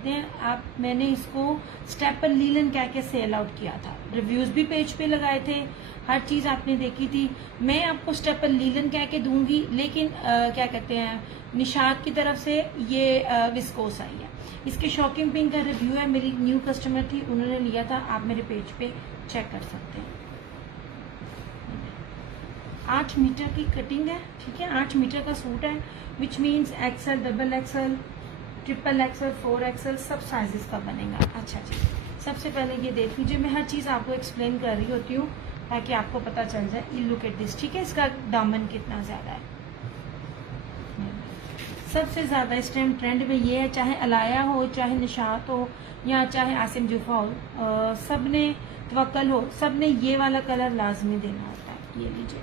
करते हैं। आप मैंने इसको स्टेपल लीलन कह के सेल आउट किया था, रिव्यूज भी पेज पे लगाए थे, हर चीज आपने देखी थी। मैं आपको स्टेपल लीलन कह के दूंगी, लेकिन क्या कहते हैं, निशात की तरफ से ये विस्कोस आई है। इसके शॉकिंग पिंक का रिव्यू है, मेरी न्यू कस्टमर थी, उन्होंने लिया था, आप मेरे पेज पे चेक कर सकते हैं। 8 मीटर की कटिंग है, ठीक है, 8 मीटर का सूट है, which means XL, double XL, triple XL, 4 XL सब साइजेस का बनेगा। अच्छा जी, सबसे पहले ये देख लीजिए, मैं हर चीज आपको एक्सप्लेन कर रही होती हूँ ताकि आपको पता चल जाए। यू लुक एट दिस, ठीक है, इसका दामन कितना ज्यादा है। सबसे ज्यादा इस टाइम ट्रेंड में ये है, चाहे अलाया हो, चाहे निशात हो, या चाहे आसिम जुफा हो, सब ने तवक्कल हो, सब ने ये वाला कलर लाजमी देना होता है। ये लीजिए,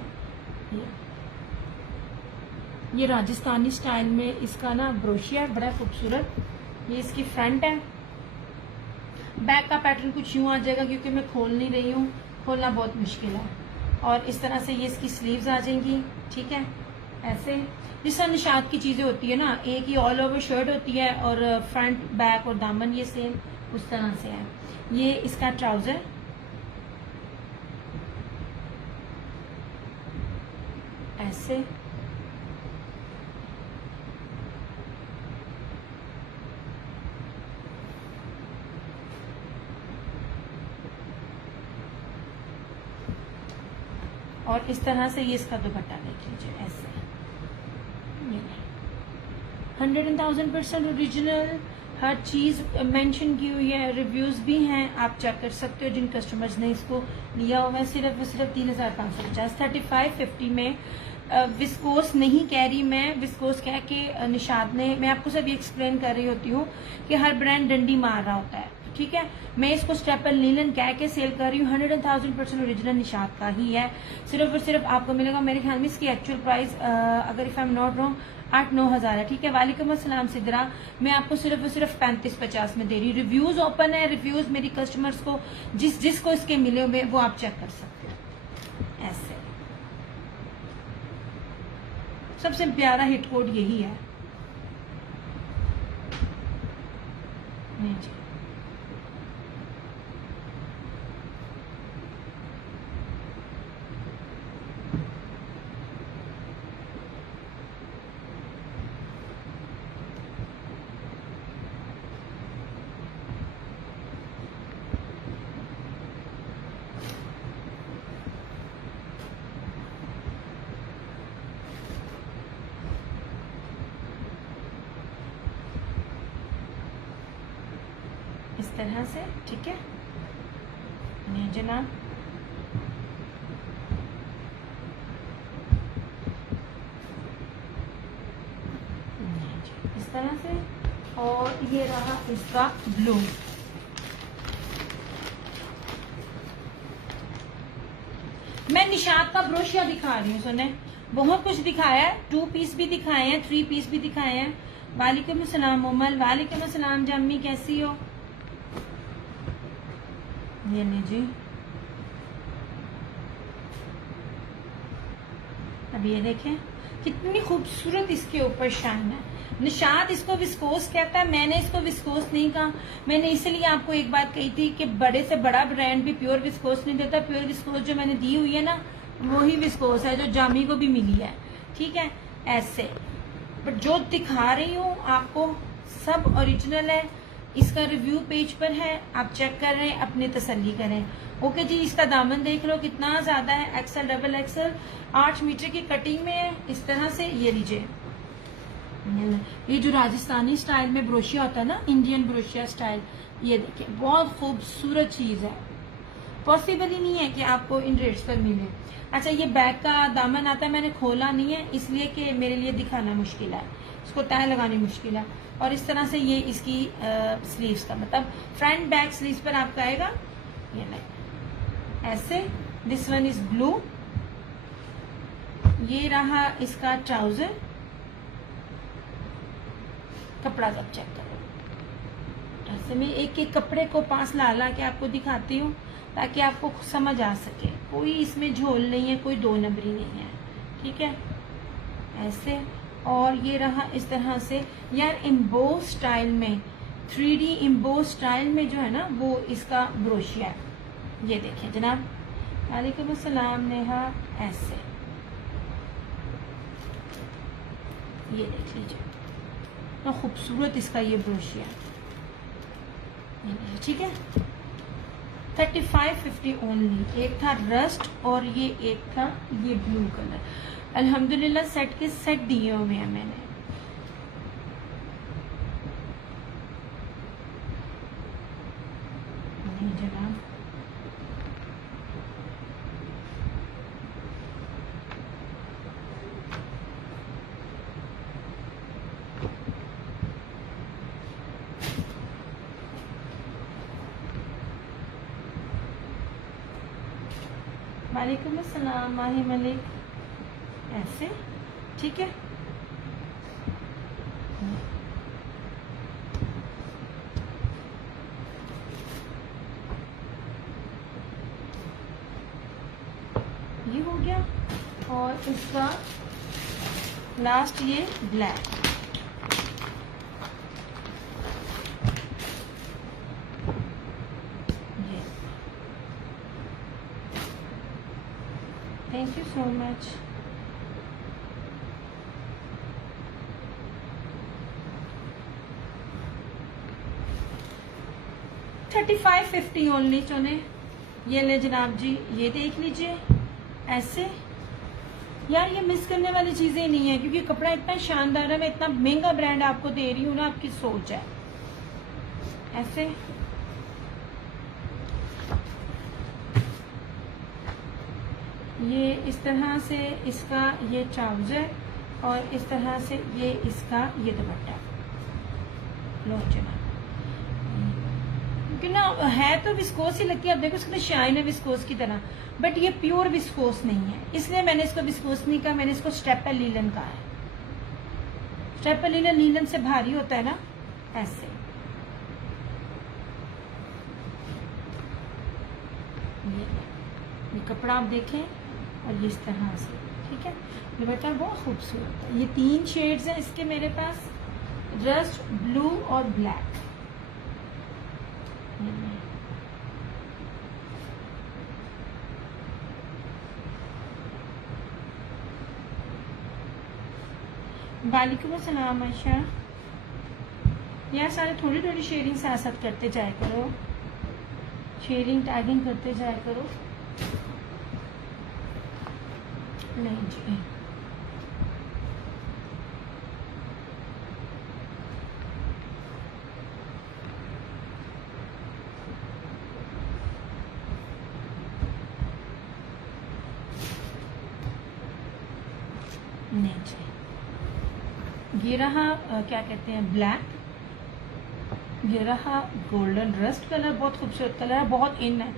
ये राजस्थानी स्टाइल में इसका ना ब्रोशिया है, बड़ा खूबसूरत। ये इसकी फ्रंट है। बैक का पैटर्न कुछ यूं आ जाएगा क्योंकि मैं खोल नहीं रही हूँ, खोलना बहुत मुश्किल है। और इस तरह से ये इसकी स्लीव्स आ जाएंगी, ठीक है, ऐसे जिस तरह निशात की चीजें होती है ना, एक ही ऑल ओवर शर्ट होती है और फ्रंट बैक और दामन ये सेम उस तरह से है। ये इसका ट्राउजर, ऐसे और इस तरह से ये इसका दुपट्टा देख लीजिए, ऐसे 100,000% ओरिजिनल, हर चीज मेंशन की हुई है, रिव्यूज भी हैं, आप चेक कर सकते हो। जिन कस्टमर्स ने इसको लिया हुआ है, सिर्फ 3,550, 3550 में। विस्कोस नहीं कह रही मैं, विस्कोस कह के निशात ने, मैं आपको सब एक्सप्लेन कर रही होती हूँ कि हर ब्रांड डंडी मार रहा होता है, ठीक है। मैं इसको स्टेपल लीलन कह के सेल कर रही हूँ, 100,000% ओरिजिनल निशात का ही है। सिर्फ और सिर्फ आपको मिलेगा, मेरे ख्याल में इसकी एक्चुअल प्राइस अगर if I am not wrong 8-9 हजार है, ठीक है। वालेकुम अस्सलाम सिद्रा, मैं आपको सिर्फ और सिर्फ 3550 में दे रही हूँ। रिव्यूज ओपन है, रिव्यूज मेरी कस्टमर्स को जिसको इसके मिले हुए वो आप चेक कर सकते हो। ऐसे सबसे प्यारा हिट कोड यही है। नहीं जी, इस तरह से, ठीक है। नहीं जनाब, इस तरह से। और ये रहा इसका ब्लू, मैं निशात का ब्रोशिया दिखा रही हूँ, सुने, बहुत कुछ दिखाया है, 2 पीस भी दिखाए हैं, 3 पीस भी दिखाए हैं। वालेकुम अस्सलाम उमल, वालेकुम अस्सलाम जम्मी, कैसी हो? ये नहीं जी, अब ये देखें कितनी खूबसूरत इसके ऊपर शाइन है। निशात इसको विस्कोस कहता है, मैंने इसको विस्कोस नहीं कहा। मैंने इसलिए आपको एक बात कही थी कि बड़े से बड़ा ब्रांड भी प्योर विस्कोस नहीं देता। प्योर विस्कोस जो मैंने दी हुई है ना, वही विस्कोस है जो जामी को भी मिली है, ठीक है। ऐसे बट जो दिखा रही हूँ आपको सब ओरिजिनल है। इसका रिव्यू पेज पर है, आप चेक कर रहे हैं, अपनी तसल्ली करें। ओके जी, इसका दामन देख लो कितना ज्यादा है, एक्सएल, डबल एक्सएल, 8 मीटर की कटिंग में है, इस तरह से। ये लीजिए, ये जो राजस्थानी स्टाइल में ब्रोशिया होता है ना, इंडियन ब्रोशिया स्टाइल, ये देखिए बहुत खूबसूरत चीज है। पॉसिबल ही नहीं है कि आपको इन रेट्स पर मिले। अच्छा, ये बैक का दामन आता है, मैंने खोला नहीं है इसलिए कि मेरे लिए दिखाना मुश्किल है, इसको तय लगानी मुश्किल है। और इस तरह से ये इसकी स्लीव्स का मतलब फ्रंट बैक स्लीव्स पर आपका आएगा, ये नहीं ऐसे। This one is blue. ये रहा इसका ट्राउजर, कपड़ा जब चेक करो। ऐसे में एक एक कपड़े को पास ला ला के आपको दिखाती हूँ ताकि आपको समझ आ सके। कोई इसमें झोल नहीं है, कोई 2 नंबरी नहीं है, ठीक है, ऐसे। और ये रहा इस तरह से। यार एम्बोस स्टाइल में 3D इम्बोस स्टाइल में जो है ना वो इसका ब्रोशिया है। ये देखें जनाब। वालेकुम अस्सलाम नेहा। ऐसे ये देख लीजिए तो खूबसूरत इसका ये ब्रोशिया है, ठीक है। 3550 ओनली। एक था रस्ट और ये एक था ये ब्लू कलर। अल्हम्दुलिल्लाह सेट के सेट दिए हुए हैं मैंने। नहीं जनाब, वालेकुम अस्सलाम माही मलिक। ऐसे ठीक है। ये हो गया और इसका लास्ट ये ब्लैक। ये thank you so much. $3550 only चुने। ये ले जनाब जी, ये देख लीजिए। ऐसे यार ये मिस करने वाली चीजें नहीं है क्योंकि कपड़ा इतना शानदार है। मैं इतना महंगा ब्रांड आपको दे रही हूँ ना, आपकी सोच है। ऐसे ये इस तरह से इसका ये ट्राउजर और इस तरह से ये इसका ये दुपट्टा। लो चना क्योंकि ना है तो विस्कोस ही लगती है। आप देखो इसकी शाइन है विस्कोस की तरह, बट ये प्योर विस्कोस नहीं है, इसलिए मैंने इसको विस्कोस नहीं कहा, मैंने इसको स्टेपल लीलन कहा है। स्टेपल लीलन लीलन से भारी होता है ना। ऐसे ये कपड़ा आप देखें और ये इस तरह से, ठीक है। दुपट्टा बहुत खूबसूरत है। ये 3 शेड्स हैं इसके मेरे पास, रस्ट, ब्लू और ब्लैक। वालेकुम अस्सलाम आयशा। यार सारे थोड़ी थोड़ी शेयरिंग साथ साथ करते जाया करो, शेयरिंग टैगिंग करते जाया करो। नहीं जी, नहीं जी। ये रहा क्या कहते हैं ब्लैक, ये रहा गोल्डन रस्ट कलर। बहुत खूबसूरत कलर है, बहुत इन है।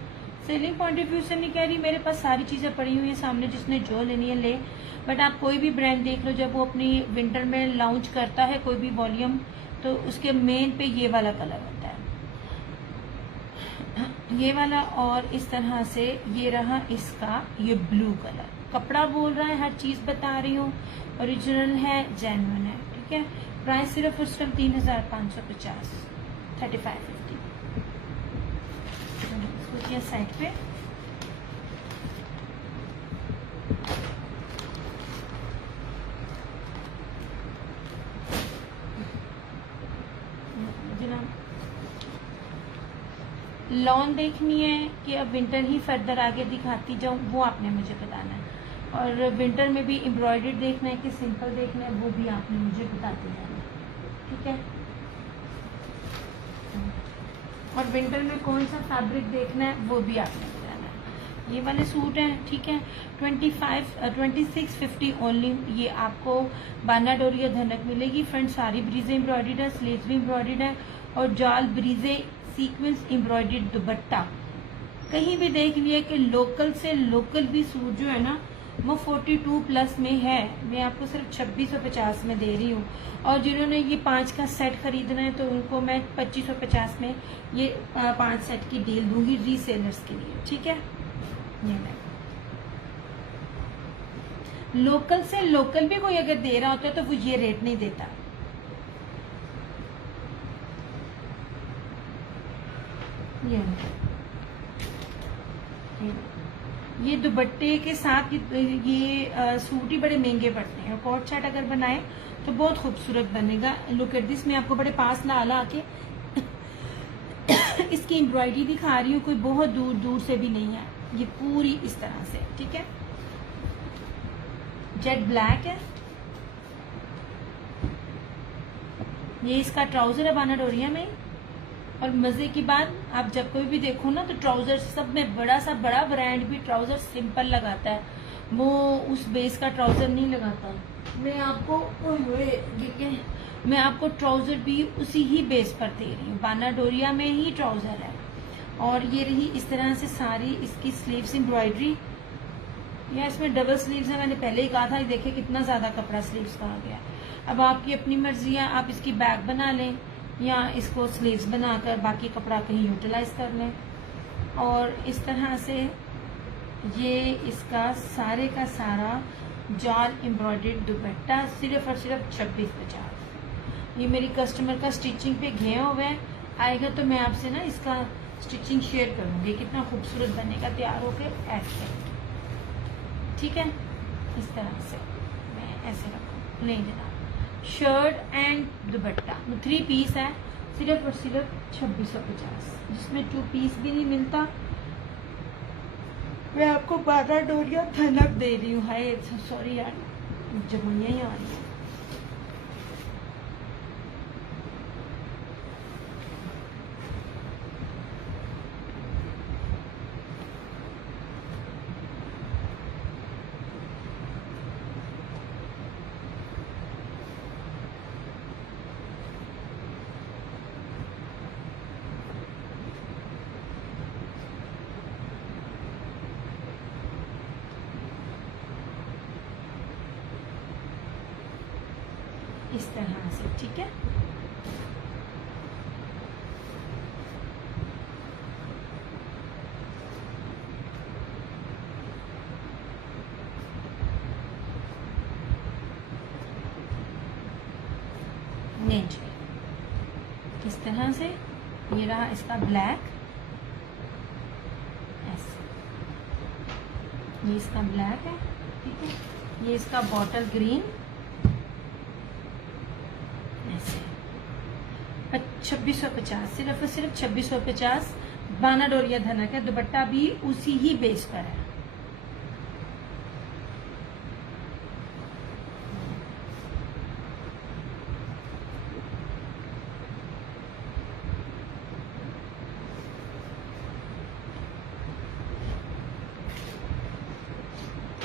सेलिंग पॉइंट ऑफ व्यू से नहीं कह रही, मेरे पास सारी चीज़ें पड़ी हुई हैं सामने, जिसने जो लेनी है ले। बट आप कोई भी ब्रांड देख लो, जब वो अपनी विंटर में लॉन्च करता है कोई भी वॉल्यूम, तो उसके मेन पे ये वाला कलर होता है, ये वाला। और इस तरह से ये रहा इसका ये ब्लू कलर। कपड़ा बोल रहा है, हर चीज़ बता रही हूँ, ओरिजिनल है, जेन्युइन है, ठीक है। प्राइस सिर्फ उस टाइम 3550, 3550। इसको साइड पे। लॉन देखनी है कि अब विंटर ही फर्दर आगे दिखाती जाऊँ, वो आपने मुझे बताना है। और विंटर में भी एम्ब्रॉयडर्ड देखना है कि सिंपल देखना है, वो भी आपने मुझे बताते जाना है, ठीक है। और विंटर में कौन सा फैब्रिक देखना है वो भी आपने बताना है। ये वाले सूट हैं, ठीक है। 2650 ओनली। ये आपको बाना डोरी या धनक मिलेगी। फ्रंट सारी ब्रीजे एम्ब्रॉयडर्ड है, स्लीव्स भी एम्ब्रॉयडर्ड है और जाल ब्रीजे सीक्वेंस एम्ब्रॉयडर्ड दुपट्टा। कहीं भी देख लिया कि लोकल से लोकल भी सूट जो है ना वो 42 प्लस में है, मैं आपको सिर्फ 2650 में दे रही हूँ। और जिन्होंने ये 5 का सेट खरीदना है तो उनको मैं 2550 में ये 5 सेट की डील दूंगी रीसेलर्स के लिए, ठीक है। ये मैं लोकल से लोकल भी कोई अगर दे रहा होता है तो वो ये रेट नहीं देता। ये दुपट्टे के साथ ये सूट ही बड़े महंगे पड़ते हैं, और कोट सेट अगर बनाए तो बहुत खूबसूरत बनेगा। लुक एट दिस, मैं आपको बड़े पास ला के इसकी एम्ब्रॉयडरी दिखा रही हूँ, कोई बहुत दूर दूर से भी नहीं है, ये पूरी इस तरह से, ठीक है। जेट ब्लैक है, ये इसका ट्राउजर है बाना डोरिया में। और मजे की बात, आप जब कोई भी देखो ना तो ट्राउजर सब में बड़ा ब्रांड भी ट्राउजर सिंपल लगाता है, वो उस बेस का ट्राउजर नहीं लगाता। मैं आपको ट्राउजर भी उसी ही बेस पर दे रही हूँ, बाना डोरिया में ही ट्राउजर है। और ये रही इस तरह से सारी इसकी स्लीव्स एम्ब्रॉयडरी, या इसमें डबल स्लीव्स है, मैंने पहले ही कहा था। देखिए कितना ज्यादा कपड़ा स्लीव्स का आ गया। अब आपकी अपनी मर्जी है, आप इसकी बैक बना लें या इसको स्लीव्स बनाकर बाकी कपड़ा कहीं यूटिलाइज कर लें। और इस तरह से ये इसका सारे का सारा जाल एम्ब्रॉयडर्ड दुपट्टा सिर्फ और सिर्फ 2650। ये मेरी कस्टमर का स्टिचिंग पे गया हुआ है, आएगा तो मैं आपसे ना इसका स्टिचिंग शेयर करूंगी, कितना खूबसूरत बनेगा तैयार होकर ऐसे, ठीक है। इस तरह से मैं ऐसे रखूँ, नहीं जनाब। शर्ट एंड दुपट्टा 3 पीस है, सिर्फ और सिर्फ 2650, जिसमें 2 पीस भी नहीं मिलता। मैं आपको बाना डोरिया धनक दे रही हूँ। हाय सॉरी यार, जमुनिया ही आ रही है। इस तरह से, ठीक है। नेट इस तरह से, ये रहा इसका ब्लैक, ऐसे ये इसका ब्लैक है, ठीक है। ये इसका बॉटल ग्रीन, 2650, सिर्फ और सिर्फ 2650। बाना डोरिया धनक है, दुपट्टा भी उसी ही बेस पर है।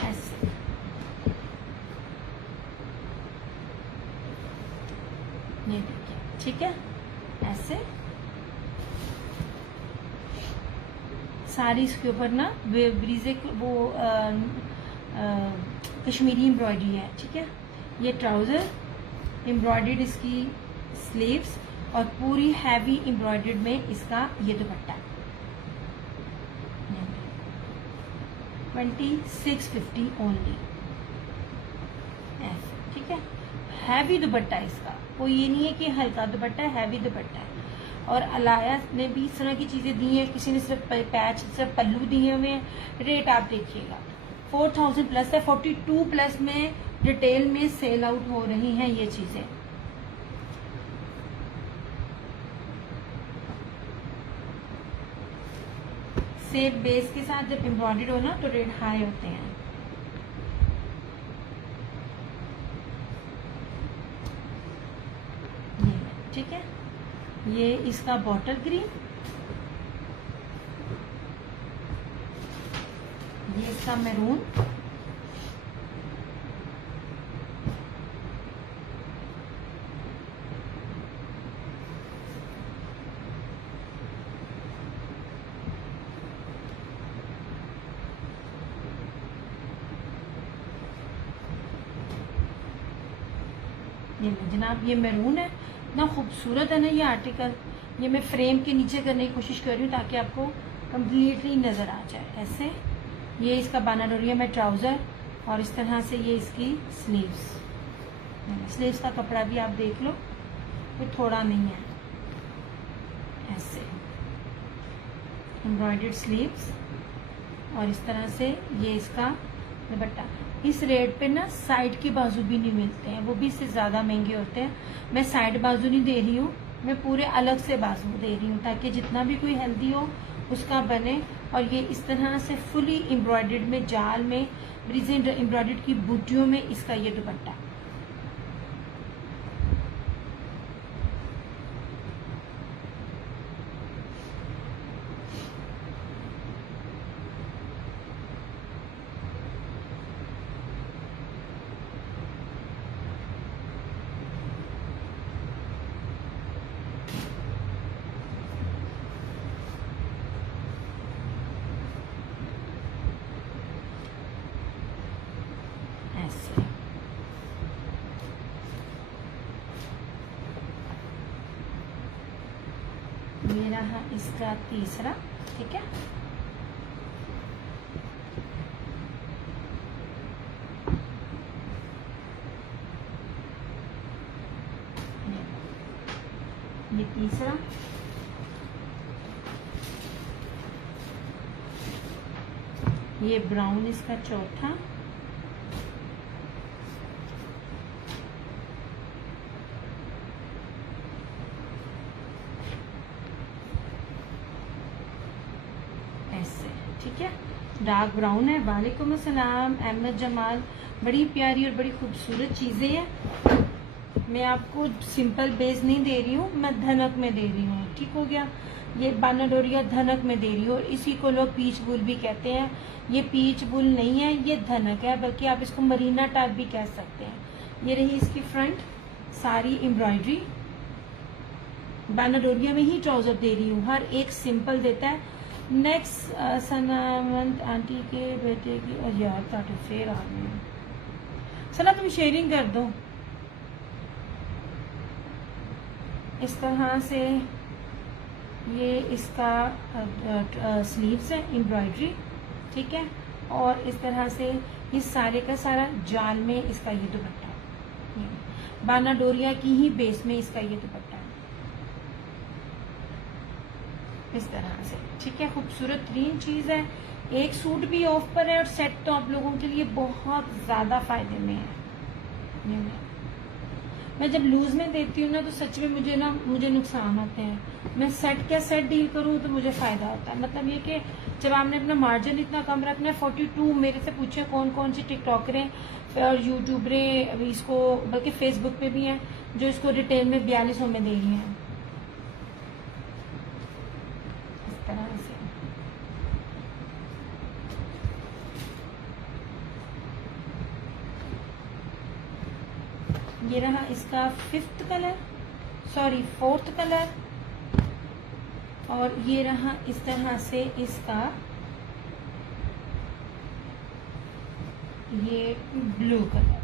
ऐसे ये देखिए, ठीक है। ऐसे सारी इसके ऊपर ना ब्रीजे वो कश्मीरी एम्ब्रॉयडरी है, ठीक है। ये ट्राउजर एम्ब्रॉयडर्ड, इसकी स्लीव्स, और पूरी हैवी एम्ब्रॉयडर्ड में इसका ये दुपट्टा 2650 ओनली, ऐसे, ठीक है। हैवी दुपट्टा इसका, कोई ये नहीं है कि हल्का दुपट्टा है, हैवी दुपट्टा है। और अलाया ने भी इस तरह की चीजें दी हैं, किसी ने सिर्फ पैच, सिर्फ पल्लू दिए हुए हैं। रेट आप देखिएगा 4000 प्लस है, 42 प्लस में रिटेल में सेल आउट हो रही हैं ये चीजें। सेम बेस के साथ जब एम्ब्रॉयडर्ड हो ना तो रेट हाई होते हैं। ठीक है, ये इसका बॉटल ग्रीन, ये इसका मैरून, ये जनाब ये मैरून है। इतना खूबसूरत है ना ये आर्टिकल। ये मैं फ्रेम के नीचे करने की कोशिश कर रही हूँ ताकि आपको कम्प्लीटली नज़र आ जाए। ऐसे ये इसका बाना डोरिया में ट्राउज़र, और इस तरह से ये इसकी स्लीव्स। स्लीव्स का कपड़ा भी आप देख लो, ये थोड़ा नहीं है। ऐसे एम्ब्रॉयडर्ड स्लीव्स, और इस तरह से ये इसका दुपट्टा। इस रेट पे ना साइड के बाजू भी नहीं मिलते हैं, वो भी इससे ज़्यादा महंगे होते हैं। मैं साइड बाजू नहीं दे रही हूँ, मैं पूरे अलग से बाजू दे रही हूँ ताकि जितना भी कोई हेल्दी हो उसका बने। और ये इस तरह से फुली एम्ब्रॉयडर्ड में, जाल में, ब्रिजेंट एम्ब्रॉयडर्ड की बूटियों में इसका ये दुपट्टा। ऐसे ये रहा इसका तीसरा, ठीक है। ये तीसरा, ये ब्राउन इसका चौथा, ऐसे, ठीक है। डार्क ब्राउन है। वालेकुम अस्सलाम अहमद जमाल। बड़ी प्यारी और बड़ी खूबसूरत चीजें हैं। मैं आपको सिंपल बेस नहीं दे रही हूँ, मैं धनक में दे रही हूँ, ठीक हो गया। ये बानाडोरिया धनक में दे रही हूँ, और इसी को लोग पीच बुल भी कहते हैं। ये पीच बुल नहीं है, ये धनक है, बल्कि आप इसको मरीना टाइप भी कह सकते हैं। ये रही इसकी फ्रंट सारी एम्ब्रॉयडरी। बानाडोरिया में ही ट्राउजर दे रही हूँ, हर एक सिंपल देता है। नेक्स्ट सनावंत आंटी के बेटे की, और यार ताटू फेर आ गई। सना तुम शेयरिंग कर दो। इस तरह से ये इसका स्लीव्स है एम्ब्रॉयडरी, ठीक है। और इस तरह से ये सारे का सारा जाल में इसका ये दुपट्टा, बानाडोरिया की ही बेस में इसका ये दुपट्टा है, इस तरह से, ठीक है। खूबसूरत तरीन चीज है। एक सूट भी ऑफ पर है, और सेट तो आप लोगों के लिए बहुत ज्यादा फायदे में है। मैं जब लूज में देती हूँ ना, तो सच में मुझे नुकसान होते हैं। मैं सेट क्या सेट डील करूँ तो मुझे फायदा होता है। मतलब ये कि जब आपने अपना मार्जिन इतना कम रखना है, 42, मेरे से पूछे कौन कौन सी टिकटॉकरें और यूट्यूबरें अभी इसको, बल्कि फेसबुक पे भी हैं, जो इसको रिटेल में 4200 में दे रही हैं, इस तरह से। ये रहा इसका 5th colour, sorry 4th colour, और ये रहा इस तरह से इसका ये ब्लू कलर,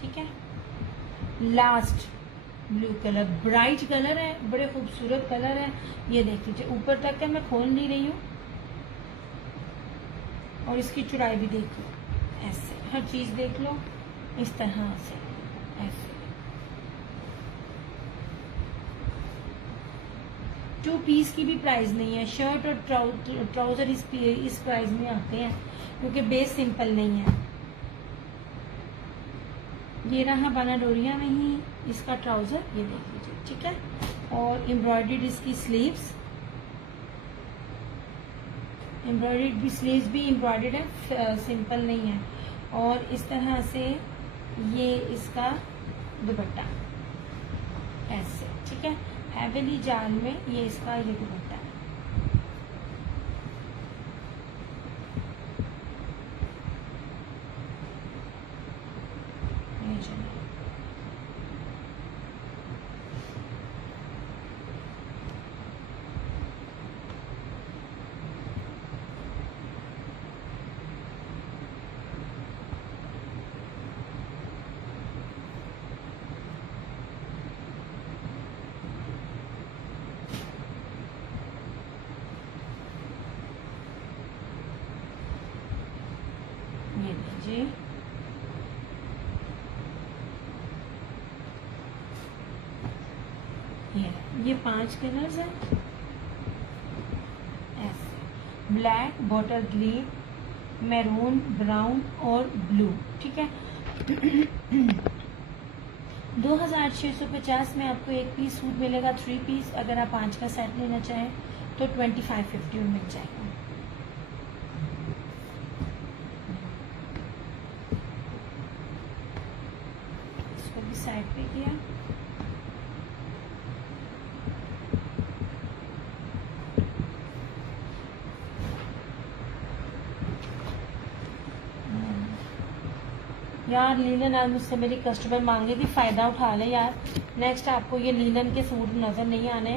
ठीक है। Last blue colour, bright colour है, बड़े खूबसूरत कलर है। ये देख लीजिए, ऊपर तक है, मैं खोल नहीं रही हूँ। और इसकी चौड़ाई भी देख लो, ऐसे हर चीज देख लो, इस तरह से, ऐसे। 2 पीस की भी प्राइस नहीं है। शर्ट और ट्राउजर इस प्राइस में आते हैं, क्योंकि बेस सिंपल नहीं है। ये रहा बानाडोरिया में ही इसका ट्राउजर, ये देख लीजिए, ठीक है। और एम्ब्रॉयडर्ड इसकी स्लीव्स, एम्ब्रॉयडर्ड भी स्लीव्स भी एम्ब्रॉयडर्ड है, सिंपल नहीं है। और इस तरह से ये इसका दुपट्टा, ऐसे, ठीक है। हैवेली जाल में ये इसका ये दुपट्टा है। ये लीजिए, ये 5 कलर्स हैं, ऐसे। Black, bottle green, maroon, brown और ब्लू। ठीक है। 2650 में आपको एक पीस सूट मिलेगा, 3 पीस। अगर आप 5 का सेट लेना चाहें तो 2550 में मिल जाएगा। इसको भी साइड पे किया। यार लीलन आज मुझसे मेरी कस्टमर मांगी थी, फायदा उठा ले यार। नेक्स्ट आपको ये लीलन के सूट नजर नहीं आने।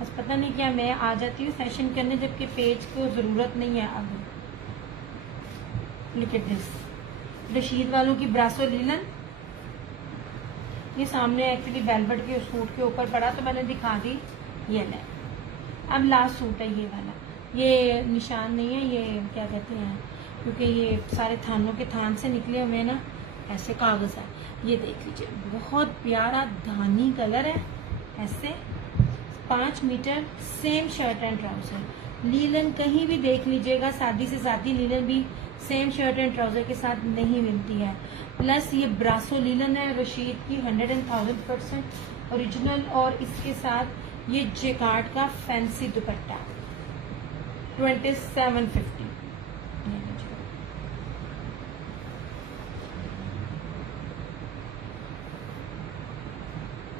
बस पता नहीं क्या मैं आ जाती हूँ फैशन करने, जबकि पेज को जरूरत नहीं है अब। लुक एट दिस, रशीद वालों की ब्रासो लीलन। ये सामने एक्चुअली वेलवेट के सूट के ऊपर पड़ा तो मैंने दिखा दी। ये ले, अब लास्ट सूट है ये वाला। ये निशान नहीं है, ये क्या कहते हैं, क्योंकि ये सारे थानों के थान से निकले हुए ना, ऐसे कागज है। ये देख लीजिए, बहुत प्यारा धानी कलर है, ऐसे 5 metre, same shirt and trouser. Linen कहीं भी देख लीजिएगा, शादी से शादी लीलन भी सेम शर्ट एंड ट्राउजर के साथ नहीं मिलती है। प्लस ये ब्रासो लीलन है रशीद की, 100% ओरिजिनल। और इसके साथ ये जेकार्ड का फैंसी दुपट्टा 2750।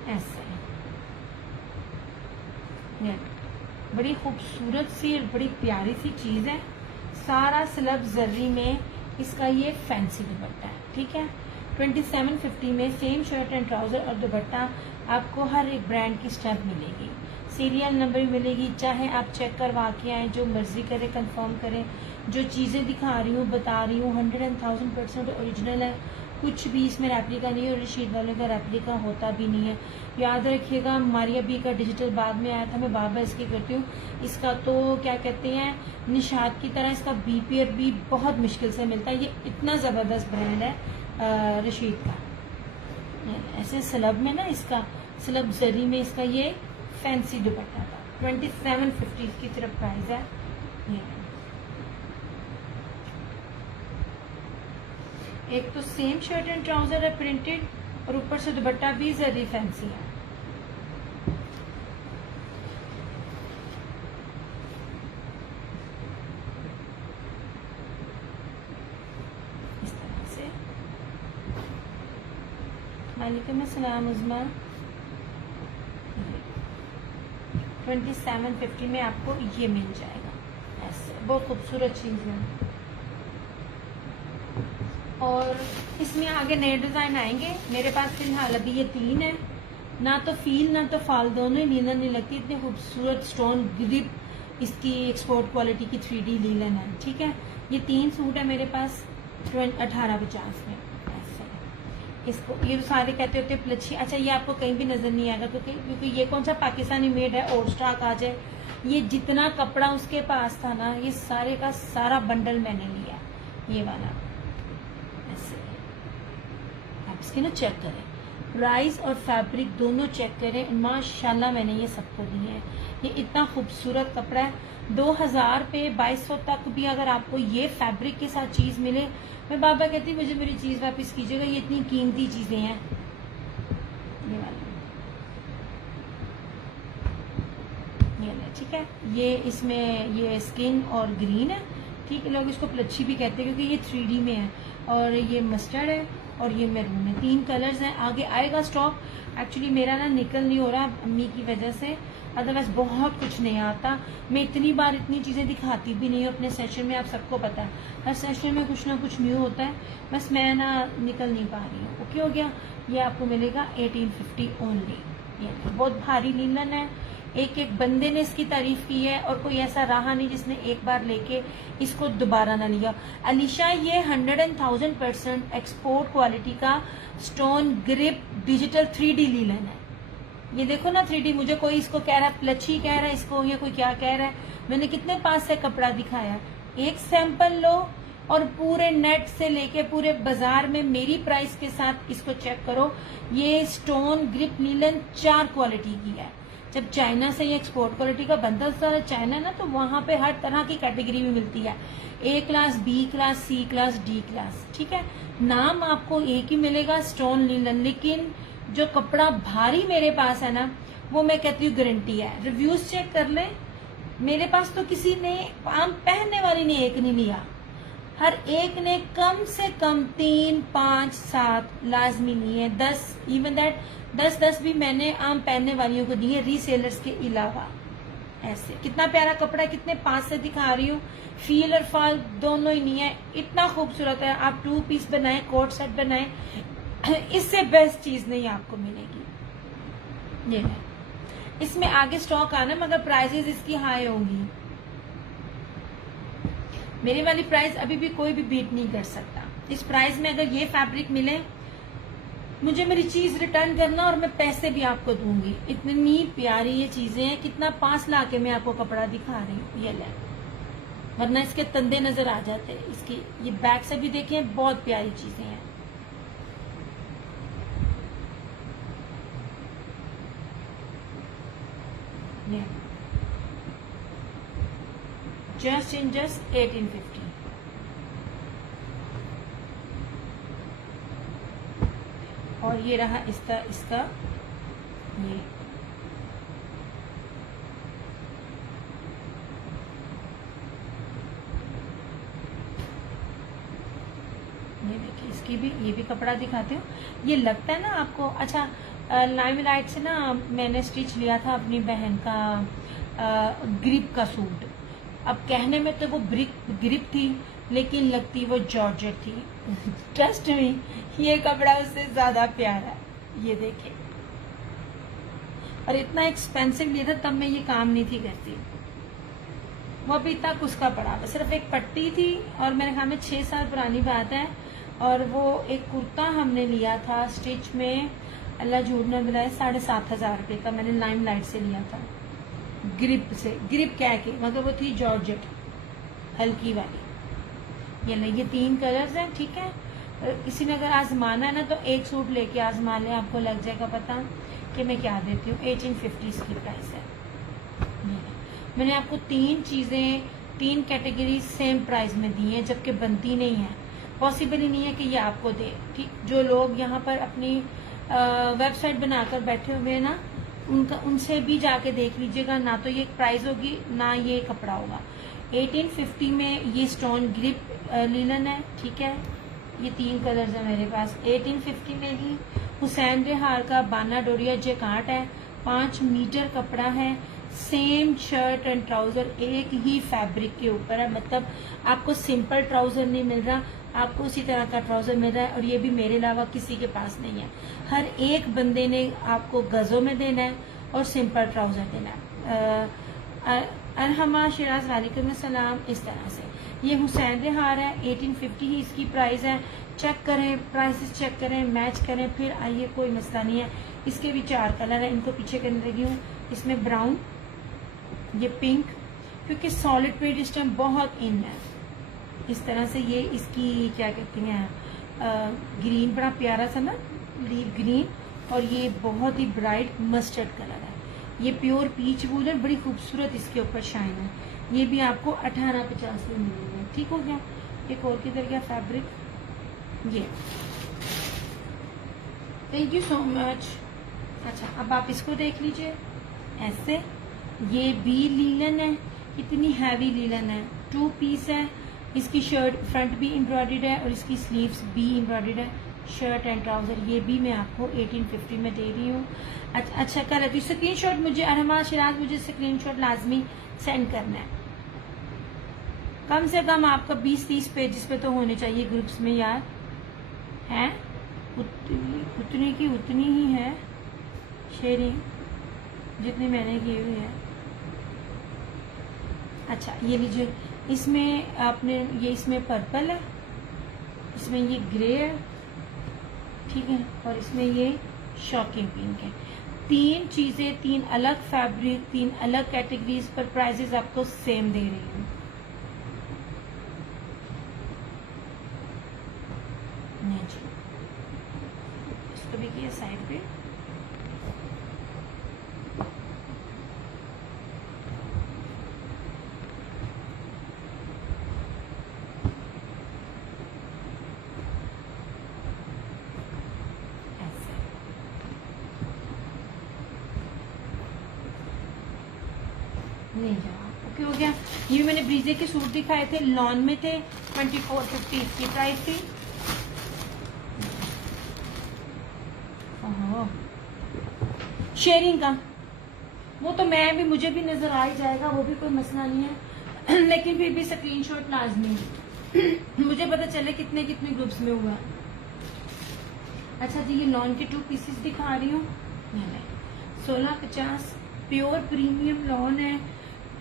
ऐसे बड़ी खूबसूरत सी और बड़ी प्यारी सी चीज है। सारा स्लब जर्री में इसका ये फैंसी दुपट्टा है। ठीक है। 2750 में सेम शर्ट एंड ट्राउजर और दुपट्टा आपको हर एक ब्रांड की स्टफ मिलेगी, सीरियल नंबर भी मिलेगी। चाहे आप चेक करवा के आए, जो मर्जी करें, कंफर्म करें। जो चीज़ें दिखा रही हूँ, बता रही हूँ, 100% ओरिजिनल है। कुछ भी इसमें रेप्लिका नहीं है, और रशीद वाले का रेप्लिका होता भी नहीं है। याद रखिएगा, मारिया बी का डिजिटल बाद में आया था, मैं बाबा इसकी करती हूँ। इसका तो क्या कहते हैं, निशात की तरह इसका बीपीआर भी बहुत मुश्किल से मिलता है। ये इतना ज़बरदस्त ब्रांड है रशीद का। ऐसे स्लब में ना, इसका स्लब जरी में इसका ये फैंसी दुपट्टा था। 2750 इसकी सिर्फ प्राइस है। ये एक तो सेम शर्ट एंड ट्राउजर है प्रिंटेड, और ऊपर से दुपट्टा भी जरी फैंसी है। इस तरह से। वालेकुम अस्सलाम उज़मा। 2750 में आपको ये मिल जाएगा। ऐसे बहुत खूबसूरत चीज़ है। और इसमें आगे नए डिज़ाइन आएंगे। मेरे पास फिलहाल अभी ये 3 है। ना तो फील ना तो फाल, दोनों ही लीलन नहीं लगती। इतनी खूबसूरत स्टोन ग्रिप इसकी एक्सपोर्ट क्वालिटी की 3D लीलन है। ठीक है। ये 3 सूट है मेरे पास 1850 में। इसको ये सारे कहते होते प्लच्छी। अच्छा, ये आपको कहीं भी नजर नहीं आएगा, क्योंकि ये कौन सा पाकिस्तानी मेड है, और स्टॉक आ जाए। ये जितना कपड़ा उसके पास था ना, ये सारे का सारा बंडल मैंने लिया। ये वाला ऐसे आप इसके ना चेक करें, प्राइस और फैब्रिक दोनों चेक करें। माशाल्लाह मैंने ये सबको दिए हैं। ये इतना खूबसूरत कपड़ा है। 2000 पे 2200 तक भी अगर आपको ये फैब्रिक के साथ चीज मिले, मैं बाबा कहती मुझे मेरी चीज वापस कीजिएगा, ये इतनी कीमती चीजें हैं। ये वाला ये ठीक है। ये इसमें ये स्किन और ग्रीन है। ठीक है, लोग इसको प्लच्छी भी कहते हैं क्योंकि ये 3D में है। और ये मस्टर्ड है और ये मैरून है। 3 कलर्स हैं। आगे आएगा स्टॉक। एक्चुअली मेरा ना निकल नहीं हो रहा अम्मी की वजह से, अदरवाइज बहुत कुछ नहीं आता। मैं इतनी बार इतनी चीजें दिखाती भी नहीं हूँ अपने सेशन में, आप सबको पता है। हर सेशन में कुछ ना कुछ न्यू होता है, बस मैं ना निकल नहीं पा रही हूँ। ओके हो गया। ये आपको मिलेगा 1850 ओनली। ये बहुत भारी लीलन है। एक एक बंदे ने इसकी तारीफ की है, और कोई ऐसा रहा नहीं जिसने एक बार लेके इसको दोबारा ना लिया। अलीशा, ये 100% एक्सपोर्ट क्वालिटी का stone grip digital 3D linen है। ये देखो ना 3D। मुझे कोई इसको कह रहा है प्लच्छी कह रहा है इसको, या कोई क्या कह रहा है। मैंने कितने पास से कपड़ा दिखाया। एक सैंपल लो और पूरे नेट से लेके पूरे बाजार में मेरी प्राइस के साथ इसको चेक करो। ये स्टोन ग्रिप लीलन 4 क्वालिटी की है। जब चाइना से ये एक्सपोर्ट क्वालिटी का बनता है चाइना ना, तो वहां पे हर तरह की कैटेगरी भी मिलती है, ए क्लास, बी क्लास, सी क्लास, डी क्लास, ठीक है। नाम आपको एक ही मिलेगा, स्टोन लिनन, लेकिन जो कपड़ा भारी मेरे पास है ना, वो मैं कहती हूँ गारंटी है। रिव्यूज चेक कर ले, मेरे पास तो किसी ने आम पहनने वाली ने एक नहीं लिया, हर एक ने कम से कम 3, 5, 7 लाजमी लिए है, 10, इवन दैट 10 भी मैंने आम पहनने वालियों को दिए, रीसेलर्स के अलावा। ऐसे कितना प्यारा कपड़ा है, कितने पास से दिखा रही हूँ, फील और फाल दोनों ही नहीं है, इतना खूबसूरत है। आप 2 पीस बनाए, कोट सेट बनाए, इससे बेस्ट चीज नहीं आपको मिलेगी। ये है, इसमें आगे स्टॉक आना, मगर प्राइसेस इसकी हाई होंगी। मेरी वाली प्राइस अभी भी कोई भी बीट नहीं कर सकता। इस प्राइस में अगर ये फैब्रिक मिले, मुझे मेरी चीज रिटर्न करना और मैं पैसे भी आपको दूंगी। इतनी प्यारी ये चीजें हैं, कितना पास लाके मैं आपको कपड़ा दिखा रही हूँ। ये ले, वरना इसके तंदे नजर आ जाते। इसकी ये बैक से भी देखें, बहुत प्यारी चीजें हैं। Just in just 1850। और ये रहा इसका ये देखिए, इसकी भी, ये भी कपड़ा दिखाती हूँ। ये लगता है ना आपको, अच्छा लाइम लाइट से ना मैंने स्टिच लिया था अपनी बहन का ग्रिप का सूट। अब कहने में तो वो ग्रिप थी, लेकिन लगती वो जॉर्जेट थी। ट्रस्ट मी, ये कपड़ा उससे ज्यादा प्यारा है। ये देखिए, और इतना एक्सपेंसिव लिया था तब मैं ये काम नहीं थी करती। वो अभी तक उसका पड़ा था, सिर्फ एक पट्टी थी, और मेरे ख्याल में 6 साल पुरानी बात है। और वो एक कुर्ता हमने लिया था स्टिच में, अल्लाह झूठ न बुलाए, 7,500 रुपये का मैंने लाइम लाइट से लिया था, ग्रिप से, ग्रिप कह के, मगर वो थी जॉर्जेट हल्की वाली। ये ले, ये 3 कलर्स हैं, ठीक है। किसी ने अगर आजमाना है ना, तो एक सूट लेके आजमा ले, आपको लग जाएगा पता कि मैं क्या देती हूँ। 1850 इसकी प्राइस है। मैंने आपको 3 चीजें, 3 कैटेगरी सेम प्राइस में दी है, जबकि बनती नहीं है, पॉसिबल ही नहीं है कि ये आपको दे। ठीक, जो लोग यहाँ पर अपनी वेबसाइट बनाकर बैठे हुए हैं ना, उनसे भी जाके देख लीजिएगा, ना तो ये प्राइस होगी ना ये कपड़ा होगा। 1850 में ये स्टोन ग्रिप लिनन है, ठीक है। ये 3 कलर्स है मेरे पास। 1850 में ही हुसैन रेहार का बाना डोरिया जैकार्ड है, 5 मीटर कपड़ा है, सेम शर्ट एंड ट्राउजर एक ही फैब्रिक के ऊपर है। मतलब आपको सिंपल ट्राउजर नहीं मिल रहा, आपको उसी तरह का ट्राउजर मिल रहा है, और ये भी मेरे अलावा किसी के पास नहीं है। हर एक बंदे ने आपको गजों में देना है और सिंपल ट्राउजर देना है। अरहमा शिराज वालेकुम सलाम। इस तरह से ये हुसैन रेहार है, 1850 ही इसकी प्राइस है। चेक करें, प्राइसेस चेक करें, मैच करें, फिर आइए, कोई मसला नहीं है। इसके भी 4 कलर है, इनको पीछे करने लगी हूँ। इसमें ब्राउन, ये पिंक, क्योंकि सॉलिड वेट इस टाइम बहुत इन है। इस तरह से ये इसकी क्या कहते हैं, ग्रीन, बड़ा प्यारा सा ना लीव ग्रीन, और ये बहुत ही ब्राइट मस्टर्ड कलर है। ये प्योर पीच वूल है, बड़ी खूबसूरत इसके ऊपर शाइन है। ये भी आपको 1850 में मिलेगा। ठीक हो गया। एक और किधर गया फैब्रिक, ये, थैंक यू सो मच। अच्छा, अब आप इसको देख लीजिए, ऐसे ये भी लीलन है, इतनी हैवी लीलन है, 2 पीस है। इसकी शर्ट फ्रंट भी एम्ब्रॉयडर्ड है और इसकी स्लीव्स भी एम्ब्रॉयडर्ड है, शर्ट एंड ट्राउजर। ये भी मैं आपको 1850 में दे रही हूँ। अच्छा कलर, तो स्क्रीनशॉट मुझे, अरमा शिराज, मुझे स्क्रीनशॉट लाजमी सेंड करना है। कम से कम आपका 20-30 पेजेस पे तो होने चाहिए ग्रुप्स में यार, हैं? उतनी की उतनी ही है शेयरिंग जितनी मैंने की हुई है। अच्छा, ये लीजिए, इसमें आपने ये, इसमें पर्पल है, इसमें ये ग्रे है, ठीक है, और इसमें ये शॉकिंग पिंक है। 3 चीजें, 3 अलग फैब्रिक, 3 अलग कैटेगरीज पर प्राइसेस आपको सेम दे रही हूँ। इसको भी किया साइड पे। नहीं जवाब ओके हो गया। ये मैंने ब्रीजे के सूट दिखाए थे, लॉन में थे, 2450 इसकी प्राइस थी। शेयरिंग का वो तो मैं भी, मुझे भी नजर आ ही जाएगा, वो भी कोई मसला नहीं है लेकिन फिर भी स्क्रीनशॉट लाजमी मुझे पता चले कितने कितने ग्रुप्स में हुआ। अच्छा जी, ये लॉन के 2 पीसेस दिखा रही हूँ। 1650 प्योर प्रीमियम लॉन है,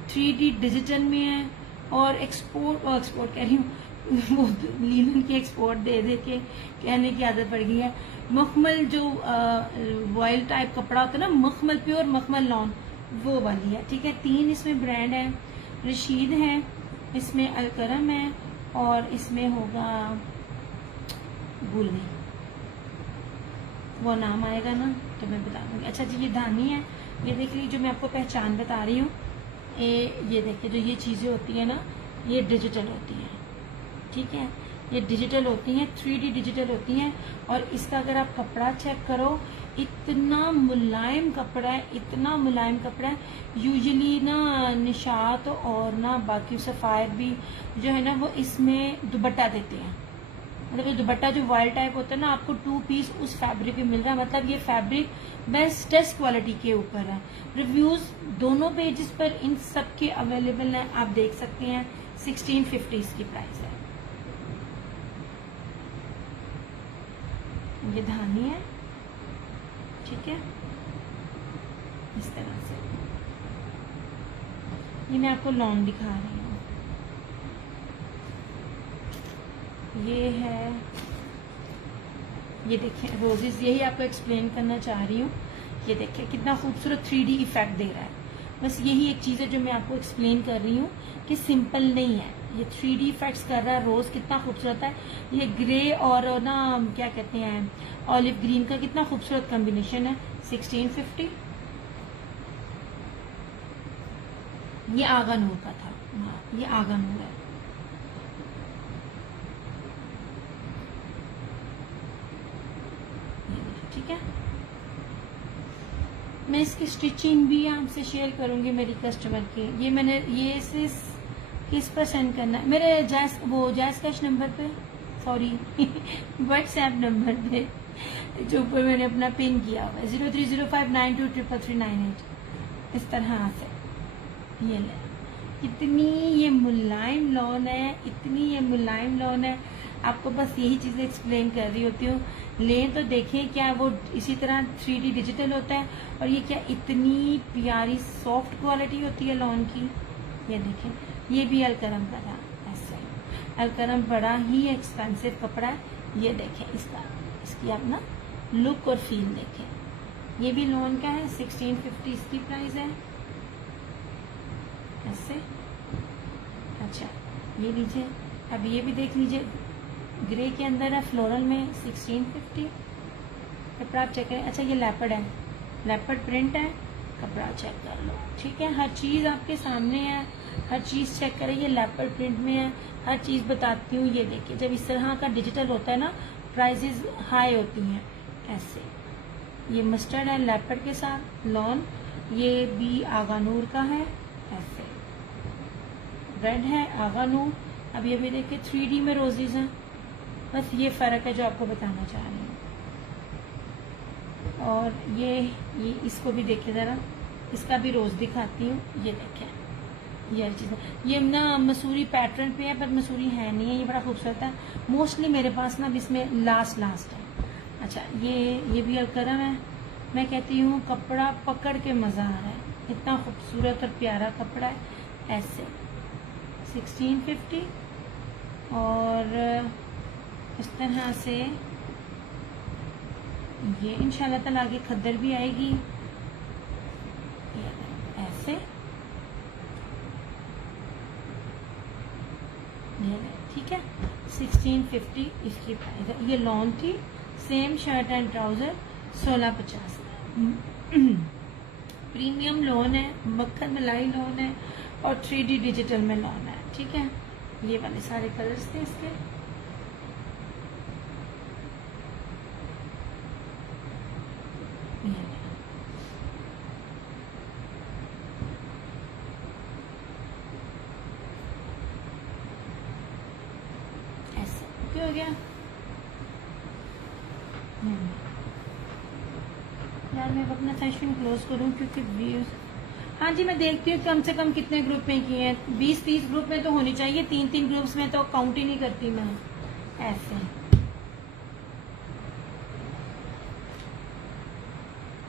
3D डिजिटल में है और एक्सपोर्ट कह रही हूँ वो लीलन की एक्सपोर्ट दे दे के कहने की आदत पड़ गई है। मखमल जो वॉयल टाइप कपड़ा होता है ना, मखमल, प्योर मखमल लॉन, वो वाली है। ठीक है, 3 इसमें ब्रांड है, रशीद है, इसमें अलकरम है और इसमें होगा, भूल गई वो नाम आएगा ना तो मैं बता दूंगी। अच्छा जी, ये धानी है, ये देख लीजिए, जो मैं आपको पहचान बता रही हूँ, ये देखिए, जो ये चीज़ें होती है ना, ये डिजिटल होती हैं। ठीक है, ये डिजिटल होती हैं, 3D डिजिटल होती हैं। और इसका अगर आप कपड़ा चेक करो, इतना मुलायम कपड़ा है, इतना मुलायम कपड़ा है। यूजुअली ना निशात और ना बाकी सफ़ायर भी जो है ना, वो इसमें दुपट्टा देते हैं। मतलब ये दुपट्टा जो वॉयल टाइप होता है ना, आपको 2 पीस उस फैब्रिक में मिल रहा है। मतलब ये फैब्रिक बेस्ट क्वालिटी के ऊपर है। रिव्यूज दोनों पेजेस पर इन सब के अवेलेबल हैं, आप देख सकते हैं। 1650 इसकी प्राइस है। ये धानी है, ठीक है, इस तरह से। ये मैं आपको लॉन दिखा रही हूँ। ये है, ये देखिए रोजेस, यही आपको एक्सप्लेन करना चाह रही हूँ। ये देखिए कितना खूबसूरत 3D इफेक्ट दे रहा है। बस यही एक चीज़ है जो मैं आपको एक्सप्लेन कर रही हूँ कि सिंपल नहीं है, ये 3D इफेक्ट्स कर रहा है। रोज कितना खूबसूरत है, ये ग्रे और ना क्या कहते हैं ऑलिव ग्रीन का कितना खूबसूरत कॉम्बिनेशन है। 1650। ये आगा नूर का था, हाँ ये आगा नूर है। ठीक है, मैं इसकी स्टिचिंग भी आपसे शेयर करूंगी मेरी कस्टमर के। ये मैंने ये किस पर सेंड करना है, मेरे जैस कैश नंबर पे, सॉरी व्हाट्सएप नंबर पे जो ऊपर मैंने अपना पिन किया हुआ है, 0305923398। इस तरह से ये ले, इतनी ये मुलायम लॉन है, इतनी ये मुलायम लॉन है। आपको बस यही चीज़ें एक्सप्लेन कर रही होती हूँ। लें तो देखें क्या वो इसी तरह 3D डिजिटल होता है, और ये क्या इतनी प्यारी सॉफ्ट क्वालिटी होती है लॉन की। ये देखें, ये भी अलकरम का था, ऐसे अलकरम बड़ा ही एक्सपेंसिव कपड़ा है। ये देखें इसकी आप ना लुक और फील देखें। ये भी लॉन का है, 1650 इसकी प्राइस है, ऐसे। अच्छा ये लीजिए, अब ये भी देख लीजिए, ग्रे के अंदर है, फ्लोरल में, 1650। कपड़ा आप चेक करें। अच्छा ये लेपर्ड है, लेपर्ड प्रिंट है, कपड़ा चेक कर लो। ठीक है, हर चीज़ आपके सामने है, हर चीज़ चेक करें। ये लेपर्ड प्रिंट में है, हर चीज़ बताती हूँ। ये देखिए, जब इस तरह का डिजिटल होता है ना, प्राइसेस हाई होती हैं ऐसे। ये मस्टर्ड है लेपर्ड के साथ लॉन, ये भी आगा नूर का है, ऐसे रेड है आगा नूर। अब ये भी देखिए 3D में रोजेज हैं। बस ये फ़र्क है जो आपको बताना चाह रही हूँ। और ये इसको भी देखिए ज़रा, इसका भी रोज़ दिखाती हूँ। ये देखें, ये चीज़ है, ये ना मसूरी पैटर्न पे है, पर मसूरी है नहीं है। ये बड़ा खूबसूरत है, मोस्टली मेरे पास ना इसमें लास्ट है। अच्छा ये भी अलकरम है। मैं कहती हूँ कपड़ा पकड़ के मज़ा आ रहा है, इतना खूबसूरत और प्यारा कपड़ा है, ऐसे 1650। और इस तरह से ये इंशाल्लाह ताला आगे खद्दर भी आएगी, ऐसे। ये ठीक है, 1650 इसकी प्राइस है। ये लॉन थी, same shirt and trouser, 1650। Premium lawn है, मक्खन मलाई लॉन है और 3D डिजिटल में लॉन है। ठीक है, ये वाले सारे कलर्स थे इसके। गया। यार मैं अपना सेशन क्लोज करूं क्योंकि व्यूज, हाँ जी मैं देखती हूँ कम से कम कितने ग्रुप में किए हैं। 20-30 ग्रुप में तो होनी चाहिए, 3-3 ग्रुप्स में तो काउंट ही नहीं करती मैं ऐसे।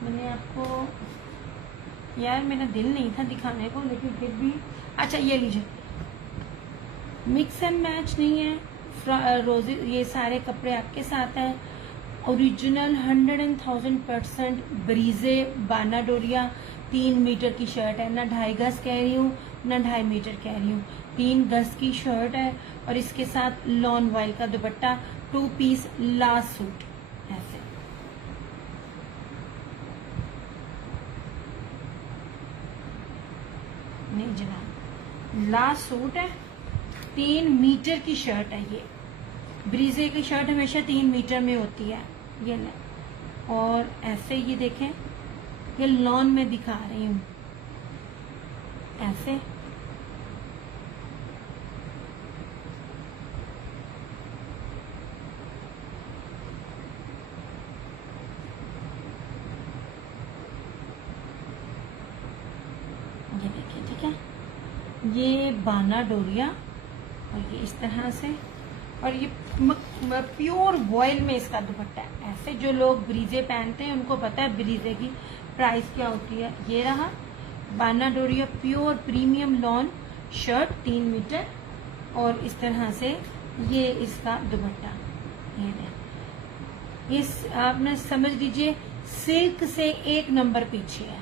मैंने आपको, यार मेरा दिल नहीं था दिखाने को लेकिन फिर भी, अच्छा ये लीजिए, मिक्स एंड मैच नहीं है, रोजे ये सारे कपड़े आपके साथ हैं। ओरिजिनल 100,000% ब्रीजे बाना डोरिया 3 मीटर की शर्ट है, ना 2.5 गज कह रही हूँ ना 2.5 मीटर कह रही हूँ, 3 गज की शर्ट है और इसके साथ लॉन वाइल का दुपट्टा, 2 पीस लास्ट सूट ऐसे। नहीं जनाब, लास्ट सूट है, 3 मीटर की शर्ट है ये। ब्रीजे की शर्ट हमेशा 3 मीटर में होती है, ये ले। और ऐसे ये देखें, ये लॉन में दिखा रही हूँ ऐसे। ये देखिए, ठीक है, ये बाना डोरिया और ये इस तरह से, और ये प्योर वॉयल में इसका दुपट्टा है ऐसे। जो लोग ब्रीजे पहनते हैं उनको पता है ब्रीजे की प्राइस क्या होती है। ये रहा बाना डोरिया pure premium lawn shirt 3 metre और इस तरह से ये इसका दुपट्टा। ये आपने समझ लीजिए सिल्क से 1 नंबर पीछे है।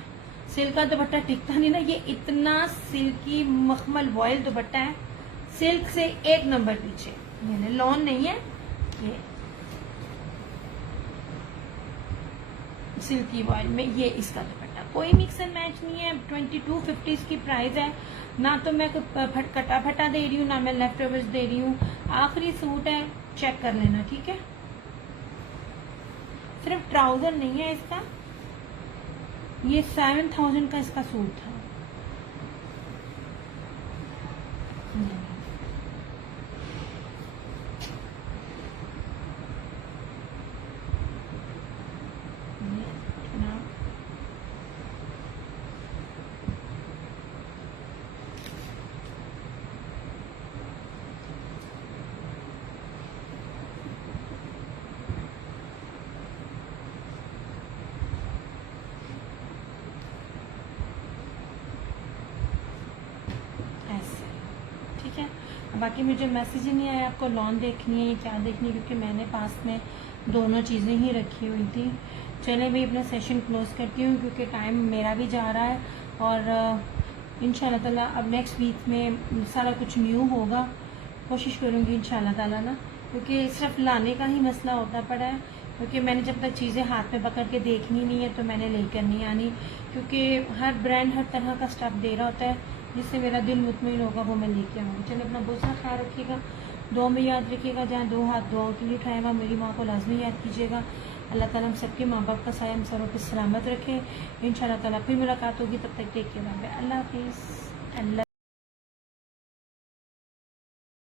सिल्क का दुपट्टा टिकता नहीं ना, ये इतना सिल्की मखमल वॉयल दुपट्टा है, सिल्क से 1 नंबर पीछे। ये लॉन नहीं है, ये सिल्की वॉयल में ये इसका दुपट्टा। कोई मिक्स एंड मैच नहीं है। 2250 इसकी प्राइस है। ना तो मैं कटा फटा दे रही हूँ ना मैं लेफ्ट ओवर्स दे रही हूँ। आखिरी सूट है, चेक कर लेना, ठीक है। सिर्फ ट्राउजर नहीं है इसका, ये 7000 का इसका सूट था। बाकी मुझे मैसेज ही नहीं आया आपको लॉन देखनी है या क्या देखनी है, क्योंकि मैंने पास में दोनों चीज़ें ही रखी हुई थी। चले मैं अपना सेशन क्लोज करती हूँ क्योंकि टाइम मेरा भी जा रहा है और इंशाल्लाह ताला अब नेक्स्ट वीक में सारा कुछ न्यू होगा। कोशिश करूँगी इंशाल्लाह ताला ना, क्योंकि सिर्फ लाने का ही मसला होता पड़ा है, क्योंकि मैंने जब तक चीज़ें हाथ में पकड़ के देखनी नहीं है तो मैंने लेकर नहीं आनी, क्योंकि हर ब्रांड हर तरह का स्टफ दे रहा होता है जिससे मेरा दिल मुतमईन होगा वो मैं लेके आऊँगी। चलिए अपना बहुत सारा ख्याल रखिएगा, दुआ में याद रखिएगा, जहाँ 2 हाथ दुआओं के लिए उठाएगा मेरी माँ को लाजमी याद कीजिएगा। अल्लाह ताला हम सबके माँ बाप का साया हम सरों पर सलामत रखे। इंशाल्लाह ताला फिर मुलाकात होगी, तब तक टेक केयर, बाय बाय, अल्लाह हाफिज़।